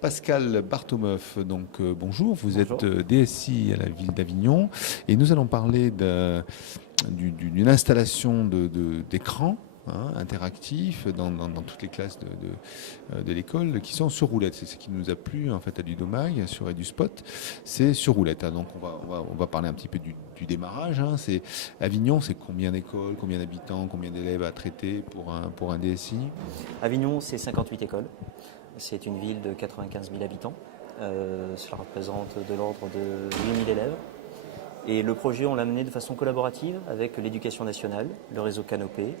Pascal Bartomeuf, donc bonjour, vous êtes Bonjour. DSI à la ville d'Avignon et nous allons parler d'une installation d'écrans interactifs dans toutes les classes de l'école qui sont sur roulette. C'est ce qui nous a plu en fait à Ludomail sur EduSpot, c'est sur roulette. Donc on va parler un petit peu du démarrage. C'est Avignon, c'est combien d'écoles, combien d'habitants, combien d'élèves à traiter pour un DSI? Avignon, c'est 58 écoles. C'est une ville de 95 000 habitants. Cela représente de l'ordre de 8 000 élèves. Et le projet, on l'a mené de façon collaborative avec l'éducation nationale, le réseau Canopé,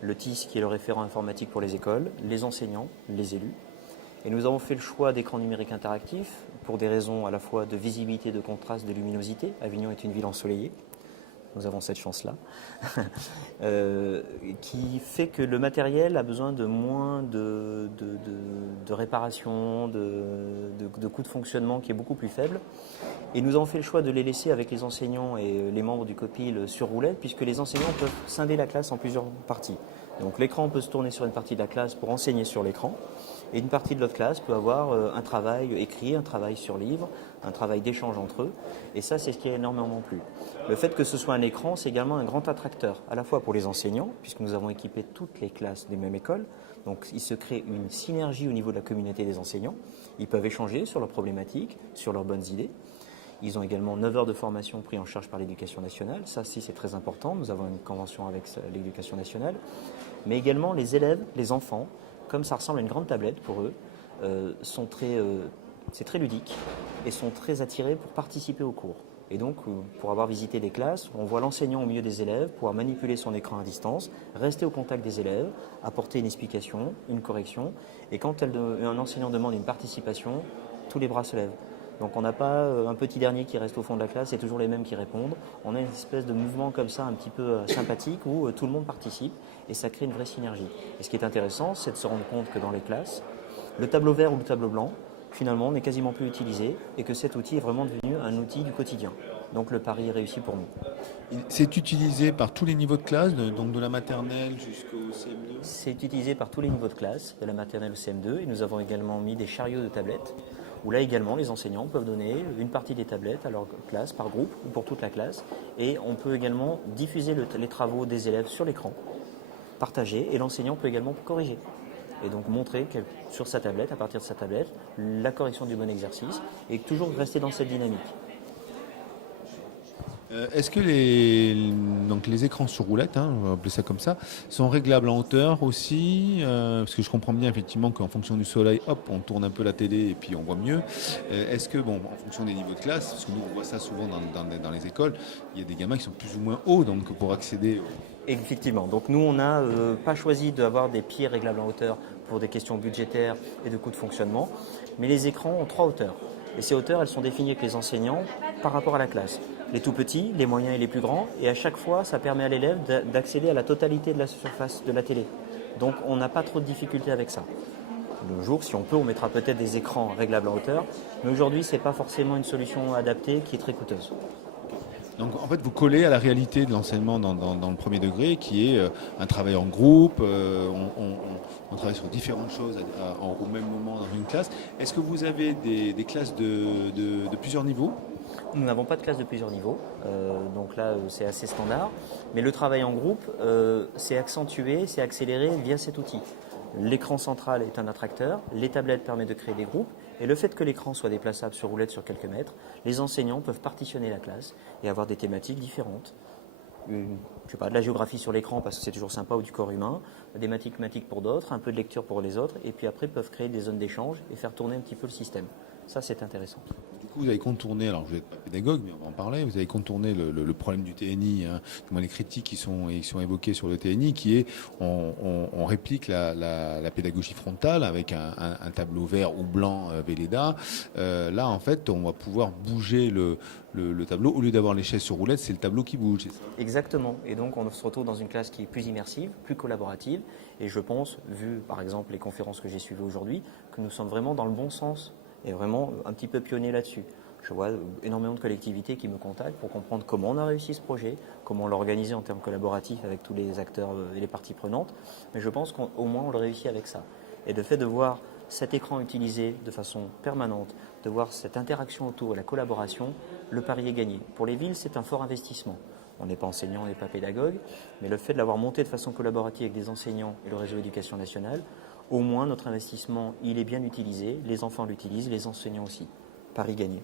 le TIS qui est le référent informatique pour les écoles, les enseignants, les élus. Et nous avons fait le choix d'écrans numériques interactifs pour des raisons à la fois de visibilité, de contraste, de luminosité. Avignon est une ville ensoleillée. Nous avons cette chance-là, qui fait que le matériel a besoin de moins de réparation, de coûts de fonctionnement qui est beaucoup plus faible. Et nous avons fait le choix de les laisser avec les enseignants et les membres du COPIL sur roulette, puisque les enseignants peuvent scinder la classe en plusieurs parties. Donc l'écran peut se tourner sur une partie de la classe pour enseigner sur l'écran, et une partie de l'autre classe peut avoir un travail écrit, un travail sur livre, un travail d'échange entre eux, et ça c'est ce qui a énormément plu. Le fait que ce soit un écran, c'est également un grand attracteur, à la fois pour les enseignants, puisque nous avons équipé toutes les classes des mêmes écoles, donc il se crée une synergie au niveau de la communauté des enseignants, ils peuvent échanger sur leurs problématiques, sur leurs bonnes idées. Ils ont également 9 heures de formation pris en charge par l'éducation nationale. Ça, si, c'est très important. Nous avons une convention avec l'éducation nationale. Mais également, les élèves, les enfants, comme ça ressemble à une grande tablette pour eux, c'est très ludique et sont très attirés pour participer au cours. Et donc, pour avoir visité les classes, on voit l'enseignant au milieu des élèves, pouvoir manipuler son écran à distance, rester au contact des élèves, apporter une explication, une correction. Et quand un enseignant demande une participation, tous les bras se lèvent. Donc on n'a pas un petit dernier qui reste au fond de la classe, c'est toujours les mêmes qui répondent. On a une espèce de mouvement comme ça un petit peu sympathique où tout le monde participe et ça crée une vraie synergie. Et ce qui est intéressant, c'est de se rendre compte que dans les classes, le tableau vert ou le tableau blanc, finalement, n'est quasiment plus utilisé et que cet outil est vraiment devenu un outil du quotidien. Donc le pari est réussi pour nous. C'est utilisé par tous les niveaux de classe, donc de la maternelle jusqu'au CM2. C'est utilisé par tous les niveaux de classe, de la maternelle au CM2, et nous avons également mis des chariots de tablettes où là également les enseignants peuvent donner une partie des tablettes à leur classe par groupe ou pour toute la classe, et on peut également diffuser les travaux des élèves sur l'écran, partager, et l'enseignant peut également corriger et donc montrer sur sa tablette, à partir de sa tablette, la correction du bon exercice et toujours rester dans cette dynamique. Est-ce que donc les écrans sur roulette, on va appeler ça comme ça, sont réglables en hauteur aussi? Parce que je comprends bien effectivement qu'en fonction du soleil, hop, on tourne un peu la télé et puis on voit mieux. Est-ce que, bon, en fonction des niveaux de classe, parce que nous on voit ça souvent dans les écoles, il y a des gamins qui sont plus ou moins hauts, donc pour accéder Effectivement, donc nous on n'a pas choisi d'avoir des pieds réglables en hauteur pour des questions budgétaires et de coûts de fonctionnement, mais les écrans ont 3 hauteurs. Et ces hauteurs, elles sont définies avec les enseignants par rapport à la classe. Les tout petits, les moyens et les plus grands, et à chaque fois, ça permet à l'élève d'accéder à la totalité de la surface de la télé. Donc on n'a pas trop de difficultés avec ça. Le jour, si on peut, on mettra peut-être des écrans réglables en hauteur, mais aujourd'hui, ce n'est pas forcément une solution adaptée qui est très coûteuse. donc en fait, vous collez à la réalité de l'enseignement dans le premier degré, qui est un travail en groupe, on travaille sur différentes choses au même moment dans une classe. Est-ce que vous avez des classes de plusieurs niveaux? Nous n'avons pas de classe de plusieurs niveaux, donc là c'est assez standard, mais le travail en groupe c'est accentué, c'est accéléré via cet outil. L'écran central est un attracteur, les tablettes permettent de créer des groupes, et le fait que l'écran soit déplaçable sur roulette sur quelques mètres, les enseignants peuvent partitionner la classe et avoir des thématiques différentes. Je sais pas, de la géographie sur l'écran parce que c'est toujours sympa, ou du corps humain, des mathématiques pour d'autres, un peu de lecture pour les autres, et puis après peuvent créer des zones d'échange et faire tourner un petit peu le système. Ça c'est intéressant. Du coup, vous avez contourné, alors vous n'êtes pas pédagogue, mais on va en parler, vous avez contourné le problème du TNI, les critiques qui sont évoquées sur le TNI, qui est on réplique la pédagogie frontale avec un tableau vert ou blanc Velleda. Là, en fait, on va pouvoir bouger le tableau. Au lieu d'avoir les chaises sur roulette, c'est le tableau qui bouge. C'est ça? Exactement, et donc on se retrouve dans une classe qui est plus immersive, plus collaborative, et je pense, vu par exemple les conférences que j'ai suivies aujourd'hui, que nous sommes vraiment dans le bon sens et vraiment un petit peu pionnier là-dessus. Je vois énormément de collectivités qui me contactent pour comprendre comment on a réussi ce projet, comment on l'a organisé en termes collaboratifs avec tous les acteurs et les parties prenantes, mais je pense qu'au moins on le réussit avec ça. Et le fait de voir cet écran utilisé de façon permanente, de voir cette interaction autour et la collaboration, le pari est gagné. Pour les villes, c'est un fort investissement. On n'est pas enseignant, on n'est pas pédagogue, mais le fait de l'avoir monté de façon collaborative avec des enseignants et le réseau éducation nationale, au moins notre investissement, il est bien utilisé, les enfants l'utilisent, les enseignants aussi. Pari gagné.